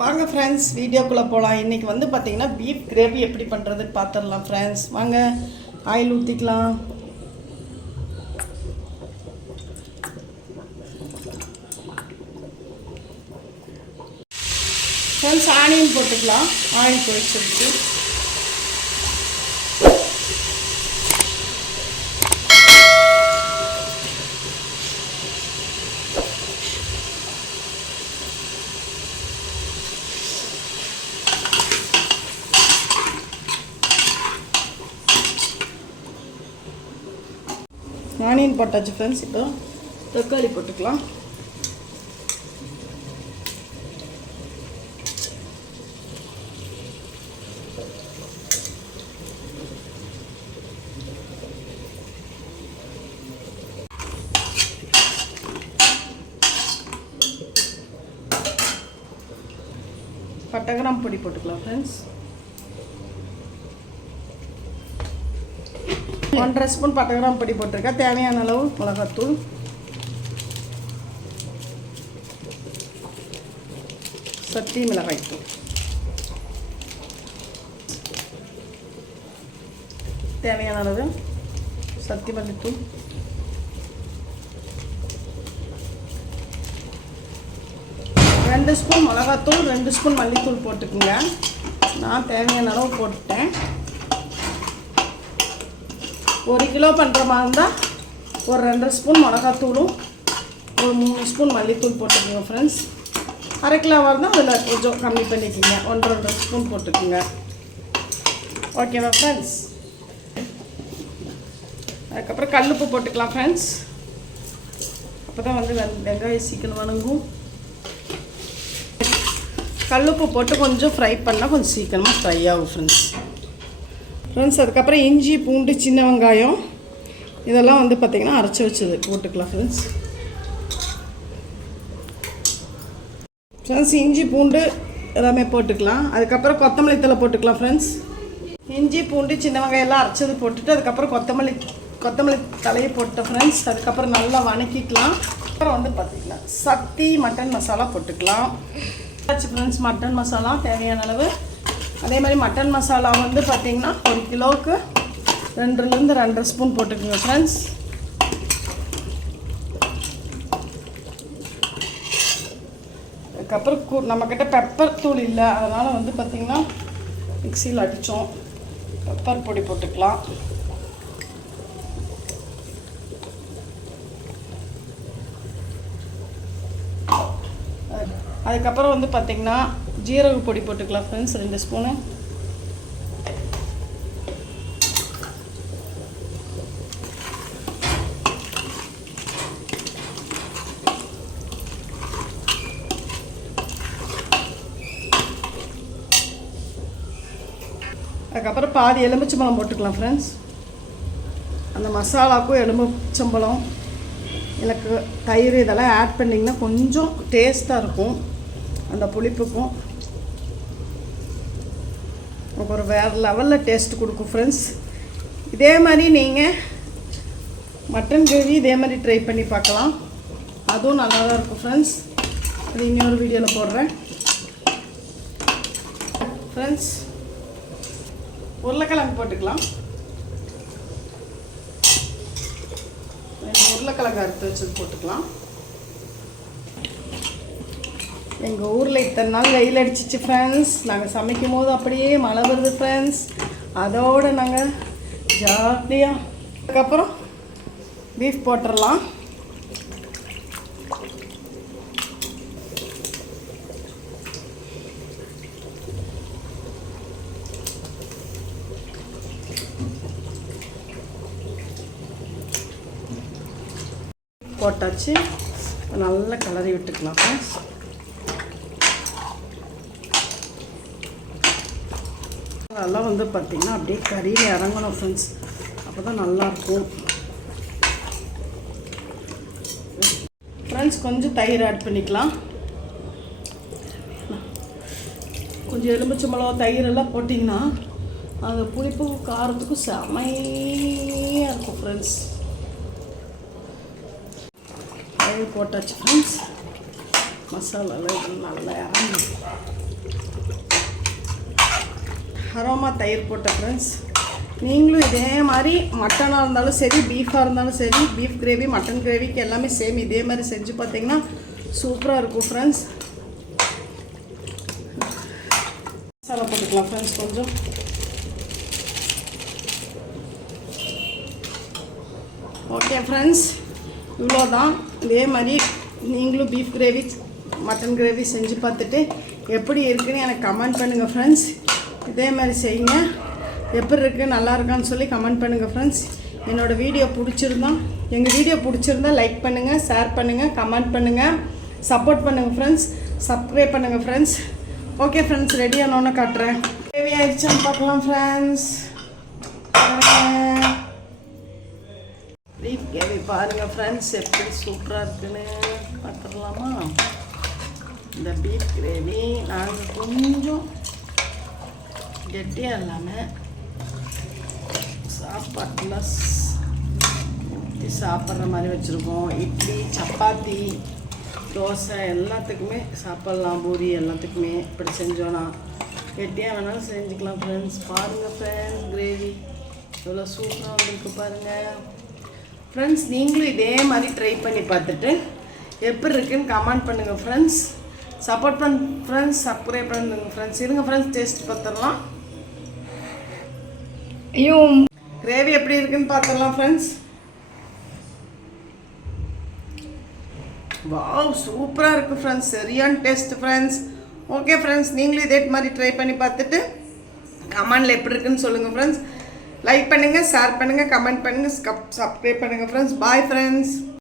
வாங்க ஃப்ரெண்ட்ஸ், வீடியோக்குள்ளே போகலாம். இன்றைக்கி வந்து பார்த்திங்கன்னா பீஃப் கிரேவி எப்படி பண்ணுறதுன்னு பார்த்துடலாம் ஃப்ரெண்ட்ஸ். வாங்க ஆயில் ஊற்றிக்கலாம். ஃப்ரெண்ட்ஸ் ஆனியன் போட்டுக்கலாம். ஆயில் பொரிச்சிருக்கு. ஆனியன் போட்டாச்சு ஃப்ரெண்ட்ஸ். இப்போ தக்காளி போட்டுக்கலாம். பட்டை கிராம்பு பொடி போட்டுக்கலாம் ஃப்ரெண்ட்ஸ். 1.5 ஸ்பூன் பட்டை கிராம்பு பொடி போட்டிருக்கேன். தேவையான அளவு மிளகாத்தூள், சக்தி மிளகாய்த்தூள், தேவையான அளவு சக்தி மல்லித்தூள், ரெண்டு ஸ்பூன் மிளகாத்தூள், 2 ஸ்பூன் மல்லித்தூள் போட்டுக்குங்க. நான் தேவையான அளவு போட்டுட்டேன். 1 கிலோ பண்ணுற மாதிரி இருந்தால் ஒரு 2 ஸ்பூன் மிளகாத்தூளும் ஒரு 3 ஸ்பூன் மல்லித்தூள் போட்டுக்கோங்க ஃப்ரெண்ட்ஸ். 1/2 கிலோவாக இருந்தால் அதில் கொஞ்சம் கம்மி பண்ணிக்கோங்க. 1-2 ஸ்பூன் போட்டுக்குங்க. ஓகேவா ஃப்ரெண்ட்ஸ்? அதுக்கப்புறம் கல்லுப்பு போட்டுக்கலாம் ஃப்ரெண்ட்ஸ். அப்போ தான் வந்து வெங்காயம் சீக்கிரம் வணங்கும். கல்லுப்பு போட்டு கொஞ்சம் ஃப்ரை பண்ணால் கொஞ்சம் சீக்கிரமாக ஃப்ரை ஆகும் ஃப்ரெண்ட்ஸ். அதுக்கப்புறம் இஞ்சி, பூண்டு, சின்ன வெங்காயம் இதெல்லாம் வந்து பார்த்திங்கன்னா அரைச்சி வச்சது போட்டுக்கலாம் ஃப்ரெண்ட்ஸ். இஞ்சி பூண்டு எல்லாமே போட்டுக்கலாம். அதுக்கப்புறம் கொத்தமல்லி தழை போட்டுக்கலாம் ஃப்ரெண்ட்ஸ். இஞ்சி பூண்டு சின்ன வெங்காயம் எல்லாம் அரைச்சது போட்டுட்டு அதுக்கப்புறம் கொத்தமல்லி தலையை போட்டேன் ஃப்ரெண்ட்ஸ். அதுக்கப்புறம் நல்லா வணக்கிக்கலாம். அப்புறம் வந்து பார்த்திங்கன்னா சக்தி மட்டன் மசாலா போட்டுக்கலாம் ஃப்ரெண்ட்ஸ். மட்டன் மசாலா தேவையான அளவு. அதே மாதிரி மட்டன் மசாலா வந்து பார்த்திங்கன்னா 1 கிலோவுக்கு 2லேருந்து 2.5 ஸ்பூன் போட்டுக்கோங்க ஃப்ரெண்ட்ஸ். அதுக்கப்புறம் நம்மக்கிட்ட பெப்பர் தூள் இல்லை, அதனால் வந்து பார்த்திங்கன்னா மிக்சியில் அடித்தோம். பெப்பர் பொடி போட்டுக்கலாம். அதுக்கப்புறம் வந்து பார்த்திங்கன்னா ஜீரக பொடி போட்டுக்கலாம் ஃப்ரெண்ட்ஸ், 2 ஸ்பூனு. அதுக்கப்புறம் பாதி எலுமிச்சம்பழம் போட்டுக்கலாம் ஃப்ரெண்ட்ஸ். அந்த மசாலாவுக்கும் எலுமிச்சம்பழம், எனக்கு தயிர் இதெல்லாம் ஆட் பண்ணிங்கன்னா கொஞ்சம் டேஸ்ட்டாக இருக்கும். அந்த புளிப்புக்கும் ஒரு வேறு லெவலில் டேஸ்ட் கொடுக்கும் ஃப்ரெண்ட்ஸ். இதே மாதிரி நீங்கள் மட்டன் கிரேவி இதே மாதிரி ட்ரை பண்ணி பார்க்கலாம். அதுவும் நல்லா தான் இருக்கும் ஃப்ரெண்ட்ஸ். அது இன்னொரு வீடியோவில் போடுறேன் ஃப்ரெண்ட்ஸ். உருளைக்கிழங்கு போட்டுக்கலாம். உருளைக்கிழங்கு அறுத்து வச்சது போட்டுக்கலாம். எங்கள் ஊரில் இத்தனை நாள் வெயில் அடிச்சிச்சு ஃப்ரெண்ட்ஸ். நாங்கள் சமைக்கும் போது அப்படியே மழை வருது ஃப்ரெண்ட்ஸ். அதோடு நாங்கள் ஜாலியாக. அதுக்கப்புறம் பீஃப் போட்டுடலாம். போட்டாச்சு. நல்லா கிளறி விட்டுக்கலாம் ஃப்ரெண்ட்ஸ். அதெல்லாம் வந்து பார்த்திங்கன்னா அப்படியே கறியில் இறங்கணும் ஃப்ரெண்ட்ஸ். அப்போ தான் நல்லாயிருக்கும் ஃப்ரெண்ட்ஸ். கொஞ்சம் தயிர் ஆட் பண்ணிக்கலாம். கொஞ்சம் எலுமிச்சம்பழம் தயிர் எல்லாம் போட்டிங்கன்னா அந்த புளிப்புக்கும் காரத்துக்கும் செமையாக இருக்கும் ஃப்ரெண்ட்ஸ். தயிர் போட்டாச்சு ஃப்ரெண்ட்ஸ். மசாலாலாம் நல்லா இறங்கணும். அரோமா தயிர் போட்டேன் ஃப்ரெண்ட்ஸ். நீங்களும் இதே மாதிரி மட்டனாக இருந்தாலும் சரி, பீஃபாக இருந்தாலும் சரி, பீஃப் கிரேவி, மட்டன் கிரேவிக்கு எல்லாமே சேம் இதே மாதிரி செஞ்சு பார்த்தீங்கன்னா சூப்பராக இருக்கும் ஃப்ரெண்ட்ஸ். மசாலா போட்டுக்கலாம் ஃப்ரெண்ட்ஸ். கொஞ்சம் ஓகே ஃப்ரெண்ட்ஸ், இவ்வளோதான். இதே மாதிரி நீங்களும் பீஃப் கிரேவி, மட்டன் கிரேவி செஞ்சு பார்த்துட்டு எப்படி இருக்குன்னு எனக்கு கமெண்ட் பண்ணுங்கள் ஃப்ரெண்ட்ஸ். இதே மாதிரி செய்யுங்க. எப்படி இருக்குது, நல்லா இருக்கான்னு சொல்லி கமெண்ட் பண்ணுங்கள் ஃப்ரெண்ட்ஸ். என்னோடய வீடியோ பிடிச்சிருந்தா, எங்கள் வீடியோ பிடிச்சிருந்தா லைக் பண்ணுங்கள், ஷேர் பண்ணுங்கள், கமெண்ட் பண்ணுங்கள், சப்போர்ட் பண்ணுங்கள் ஃப்ரெண்ட்ஸ், சப்ஸ்கிரைப் பண்ணுங்கள் ஃப்ரெண்ட்ஸ். ஓகே ஃப்ரெண்ட்ஸ், ரெடியானோன்னு காட்டுறேன். கிரேவி ஆயிடுச்சான்னு பார்க்கலாம் ஃப்ரெண்ட்ஸ். பீஃப் கிரேவி பாருங்கள் ஃப்ரெண்ட்ஸ், எப்படி சூப்பராக இருக்குன்னு பார்த்துடலாமா? இந்த பீஃப் கிரேவி நாங்கள் கொஞ்சம் கெட்டியாக இல்லாமல் சாப்பாட்டில் ஊற்றி சாப்பிட்ற மாதிரி வச்சுருக்கோம். இட்லி, சப்பாத்தி, தோசை எல்லாத்துக்குமே சாப்பிட்லாம். பூரி எல்லாத்துக்குமே இப்படி செஞ்சோன்னா கெட்டியாக வேணாலும் செஞ்சுக்கலாம் ஃப்ரெண்ட்ஸ். பாருங்கள் ஃப்ரெண்ட்ஸ், கிரேவி எவ்வளோ சூப்பராக வந்துருக்கு பாருங்கள் ஃப்ரெண்ட்ஸ். நீங்களும் இதே மாதிரி ட்ரை பண்ணி பார்த்துட்டு எப்படி இருக்குன்னு கமெண்ட் பண்ணுங்கள் ஃப்ரெண்ட்ஸ். சப்போர்ட் பண்ண ஃப்ரெண்ட்ஸ், சப்ஸ்கிரைப் பண்ணுங்க ஃப்ரெண்ட்ஸ். இருங்க ஃப்ரெண்ட்ஸ், டேஸ்ட் பார்த்துடலாம். ஐயோ, கிரேவி எப்படி இருக்குன்னு பார்த்துடலாம் ஃப்ரெண்ட்ஸ். வாவ், சூப்பராக இருக்குது ஃப்ரெண்ட்ஸ், சரியான டேஸ்ட் ஃப்ரெண்ட்ஸ். ஓகே ஃப்ரெண்ட்ஸ், நீங்களும் இதே மாதிரி ட்ரை பண்ணி பார்த்துட்டு கமெண்டில் எப்படி இருக்குன்னு சொல்லுங்கள் ஃப்ரெண்ட்ஸ். லைக் பண்ணுங்கள், ஷேர் பண்ணுங்கள், கமெண்ட் பண்ணுங்கள், சப்ஸ்கிரைப் பண்ணுங்கள் ஃப்ரெண்ட்ஸ். Bye friends.